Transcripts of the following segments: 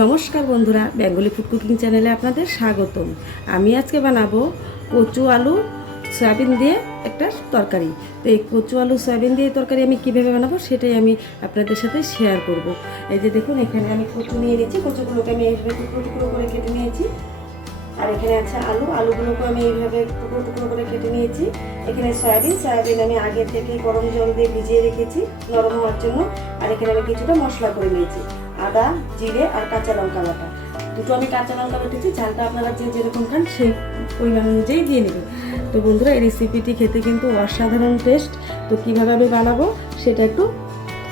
নমস্কার বন্ধুরা, Bengali food cooking চ্যানেলে আপনাদের স্বাগতম। আমি আজকে বানাবো কচু আলু সয়াবিন দিয়ে একটা তরকারি। তো এই কচু আলু সয়াবিন দিয়ে তরকারি আমি কীভাবে বানাবো সেটাই আমি আপনাদের সাথে শেয়ার করব। এই যে দেখুন, এখানে আমি কচু নিয়ে নিয়েছি, কচুগুলোকে আমি এইভাবে টুকরো টুকরো করে কেটে নিয়েছি। আর এখানে আছে আলুগুলোকে আমি এইভাবে টুকরো টুকরো করে কেটে নিয়েছি। এখানে সয়াবিন আমি আগে থেকে গরম জল দিয়ে ভিজিয়ে রেখেছি নরম হওয়ার জন্য। আর এখানে আমি কিছুটা মশলা করে নিয়েছি, আদা, জিরে আর কাঁচা লঙ্কা বাটা। দুটো আমি কাঁচা লঙ্কা বেটেছি, ঝালটা আপনারা যে যেরকম খান সেই পরিমাণ অনুযায়ী দিয়ে নেবেন। তো বন্ধুরা, এই রেসিপিটি খেতে কিন্তু অসাধারণ টেস্ট। তো কীভাবে আমি বানাবো সেটা একটু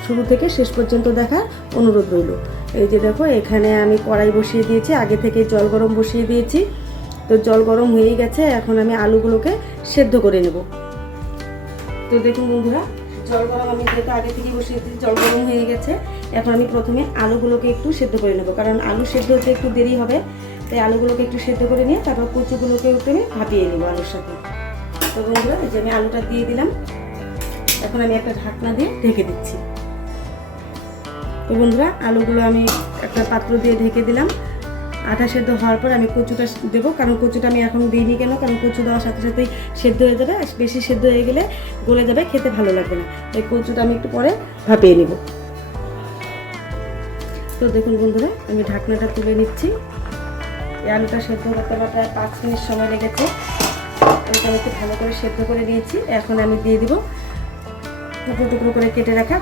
শুরু থেকে শেষ পর্যন্ত দেখার অনুরোধ রইল। এই যে দেখো, এখানে আমি কড়াই বসিয়ে দিয়েছি, আগে থেকে জল গরম বসিয়ে দিয়েছি। তো জল গরম হয়ে গেছে, এখন আমি আলুগুলোকে সেদ্ধ করে নেব। তো দেখুন বন্ধুরা, জল গরম আমি যেহেতু আগে থেকেই বসিয়ে দিয়েছি, জল গরম হয়ে গেছে। এখন আমি প্রথমে আলুগুলোকে একটু সেদ্ধ করে নেব, কারণ আলু সেদ্ধ হতে একটু দেরি হবে। তাই আলুগুলোকে একটু সেদ্ধ করে নিয়ে তারপর কচুগুলোকে একটু আমি ভাপিয়ে নেবো আলুর সাথে। তো বন্ধুরা, এই যে আমি আলুটা দিয়ে দিলাম, এখন আমি একটা ঢাকনা দিয়ে ঢেকে দিচ্ছি। তো বন্ধুরা, আলুগুলো আমি একটা পাত্র দিয়ে ঢেকে দিলাম। আধা সেদ্ধ হওয়ার পর আমি কচুটা দেবো, কারণ কচুটা আমি এখন দিইনি কেন, কারণ কচু দেওয়ার সাথে সাথেই সেদ্ধ হয়ে যাবে। বেশি সেদ্ধ হয়ে গেলে গলে যাবে, খেতে ভালো লাগবে না। তাই কচুটা আমি একটু পরে ভাপিয়ে নেব। তো দেখুন বন্ধুরা, আমি ঢাকনাটা তুলে নিচ্ছি। এই আলুটা সেদ্ধ করতে আমার প্রায় 5 মিনিট সময় লেগেছে। আলুটা আমি একটু ভালো করে সেদ্ধ করে নিয়েছি। এখন আমি দিয়ে দিব টুকরো টুকরো করে কেটে রাখা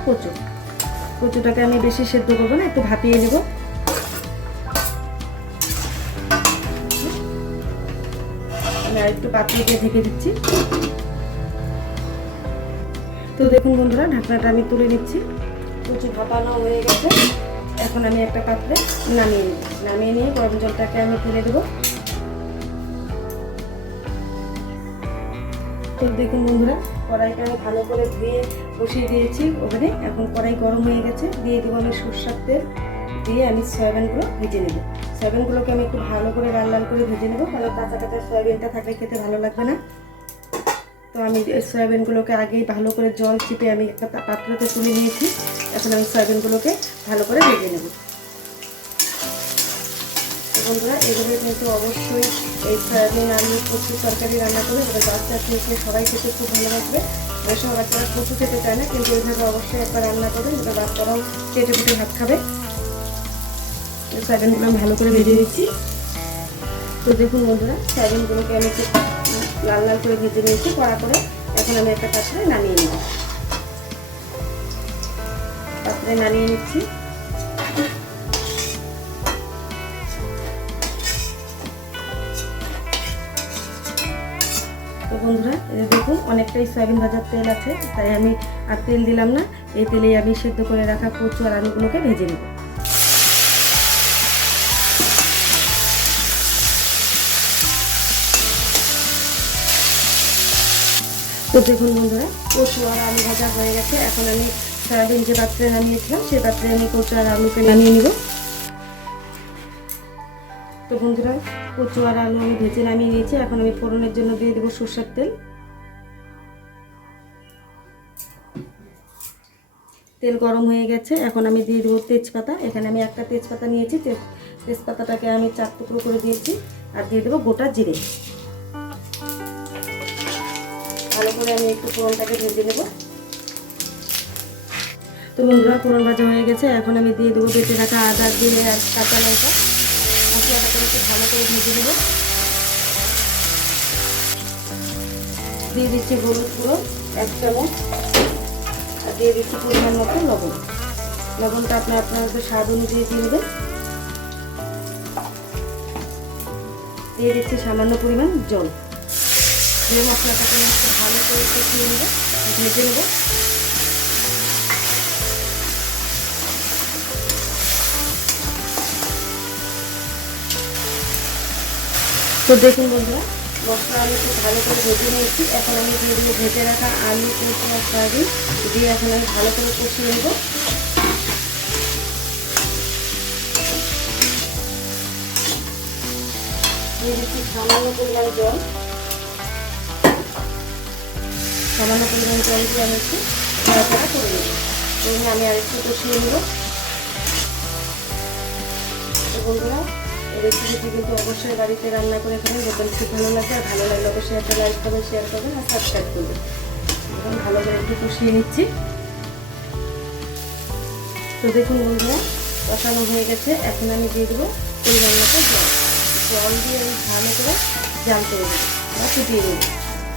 কচুটাকে আমি বেশি সেদ্ধ করবো না, একটু ভাপিয়ে নেব। আমি আর একটু পাত্র দিয়ে ঢেকে দিচ্ছি। তো দেখুন বন্ধুরা, ঢাকনাটা আমি তুলে নিচ্ছি। কচু ভাপানো হয়ে গেছে। এখন আমি একটা পাত্রে নামিয়ে নিয়ে গরম জলটাকে আমি তুলে দেবো। তো দেখুন বন্ধুরা, কড়াইটা আমি ভালো করে ধুয়ে বসিয়ে দিয়েছি ওখানে। এখন কড়াই গরম হয়ে গেছে, দিয়ে দেবো আমি সরষের তেল। দিয়ে আমি সয়াবিনগুলো ভেজে নেব। সয়াবিনগুলোকে আমি একটু ভালো করে লাল লাল করে ভেজে নেবো, কারণ কাঁচা কাঁচা সয়াবিনটা থাকলে খেতে ভালো লাগবে না। তো আমি সয়াবিনগুলোকে আগেই ভালো করে জল চিপে আমি একটা পাত্রতে তুলে নিয়েছি। এখন আমি সয়াবিনগুলোকে ভালো করে ভেজে নেব। তো বন্ধুরা, এগুলো কিন্তু অবশ্যই এই সয়াবিন আলু কচু তরকারি রান্না করে ওটা বাচ্চা খেয়ে সবাই খেতে খুব ভালো লাগবে। সব বাচ্চারা কচু খেতে চায় না, কিন্তু এইভাবে অবশ্যই একবার রান্না করবেন, যেটা বাচ্চারাও চেটে পুটে ভাত খাবে। সয়াবিনগুলো আমি ভালো করে ভেজে দিচ্ছি। তো দেখুন বন্ধুরা, সয়াবিনগুলোকে আমি একটু লাল লাল করে ভেজে নিয়েছি কড়া করে। এখন আমি একটা পাত্রে নামিয়ে নিচ্ছি। তো বন্ধুরা, দেখুন অনেকটাই সয়াবিন ভাজার তেল আছে, তাই আমি আর তেল দিলাম না। এই তেলেই আমি সেদ্ধ করে রাখা কচু আর আলুগুলোকে ভেজে নেব। তো দেখুন বন্ধুরা, কচু আর আলু ভাজা হয়ে গেছে। এখন আমি সয়াবিন যে পাত্রে নামিয়েছিলাম সেই পাত্রে আমি কচু আর আলুকে নামিয়ে নিব। তো বন্ধুরা, কচু আর আলু আমি ভেজে নামিয়ে নিয়েছি। এখন আমি ফোড়নের জন্য দিয়ে দেবো সরষের তেল। তেল গরম হয়ে গেছে, এখন আমি দিয়ে দেবো তেজপাতা। এখানে আমি একটা তেজপাতা নিয়েছি, তেজপাতাটাকে আমি 4 টুকরো করে দিয়েছি। আর দিয়ে দেবো গোটা জিরে। ভালো করে আমি একটু ফোড়নটাকে ভেজে নেব। তো বন্ধুরা, ফোড়ন ভাজা হয়ে গেছে। এখন আমি দিয়ে দেবো বেটে রাখা আদা, জিরে আর কাঁচা লঙ্কা। মশলাটাকে একটু ভালো করে ভেজে নেব। দিয়ে দিচ্ছি হলুদ গুঁড়ো 1 চামচ। আর দিয়ে দিচ্ছি পরিমাণ মতো লবণ। লবণটা আপনাদের স্বাদ অনুযায়ী দিয়ে দেবেন। দিয়ে দিচ্ছি সামান্য পরিমাণ জল। দিয়ে মশলাটাকে একটু ভালো করে কষিয়ে নেব, ভেজে নেব। তো দেখুন বন্ধুরা, মশলা আমি খুব ভালো করে ভেজে নিয়েছি। এখন আমি দিয়ে দেবো ভেজে রাখা আলু, কচু আর সয়াবিন দিয়ে এখন আমি ভালো করে কষিয়ে নেব। দিয়ে দিচ্ছি সামান্য পরিমাণ জল। দিয়ে আমি একটু নাড়াচাড়া করে নেব। আমি আর একটু কষিয়ে নেব। বন্ধুরা, এই রেসিপিটি কিন্তু অবশ্যই বাড়িতে রান্না করে খাবেন, দেখবেন খুব ভালো লাগবে। আর ভালো লাগলে অবশ্যই একটা লাইক করবেন, শেয়ার করবেন আর সাবস্ক্রাইব করবেন। এখন ভালো করে একটু কষিয়ে নিচ্ছি। তো দেখুন বন্ধুরা, কষানো হয়ে গেছে। এখন আমি দিয়ে দেবো পরিমাণ মতো জল দিয়ে আমি ভালো করে জাল করে দেবো বা ফুটিয়ে দেবো।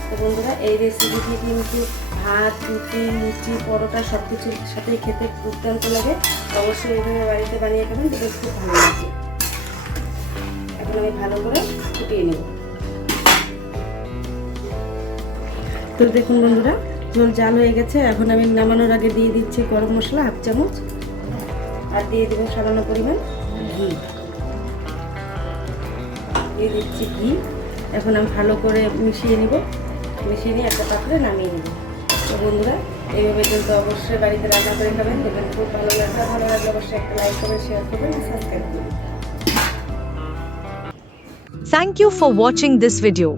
তো বন্ধুরা, এই রেসিপিটি কিন্তু ভাত, রুটি, লুচি, পরোটা সব কিছুর সাথেই খেতে দুর্দান্ত লাগে। অবশ্যই এইভাবে বাড়িতে বানিয়ে খাবেন, দেখে খুব ভালো লাগে। এখন আমি ভালো করে ফুটিয়ে নেব। তো দেখুন বন্ধুরা, ঝোল জাল হয়ে গেছে। এখন আমি নামানোর আগে দিয়ে দিচ্ছি গরম মশলা 1/2 চামচ, আর দিয়ে দেবো সামান্য পরিমাণ ঘি। দিয়ে দিচ্ছি ঘি। এখন আমি ভালো করে মিশিয়ে নিব, মিশিয়ে নিয়ে একটা পাত্রে নামিয়ে নেব। তো বন্ধুরা, এইভাবে কিন্তু অবশ্যই বাড়িতে রান্না করে খাবেন, দেখবেন খুব ভালো লাগবে। ভালো লাগলে অবশ্যই একটা লাইক করবেন, শেয়ার করবেন আর সাবস্ক্রাইব করবেন। Thank you for watching this video.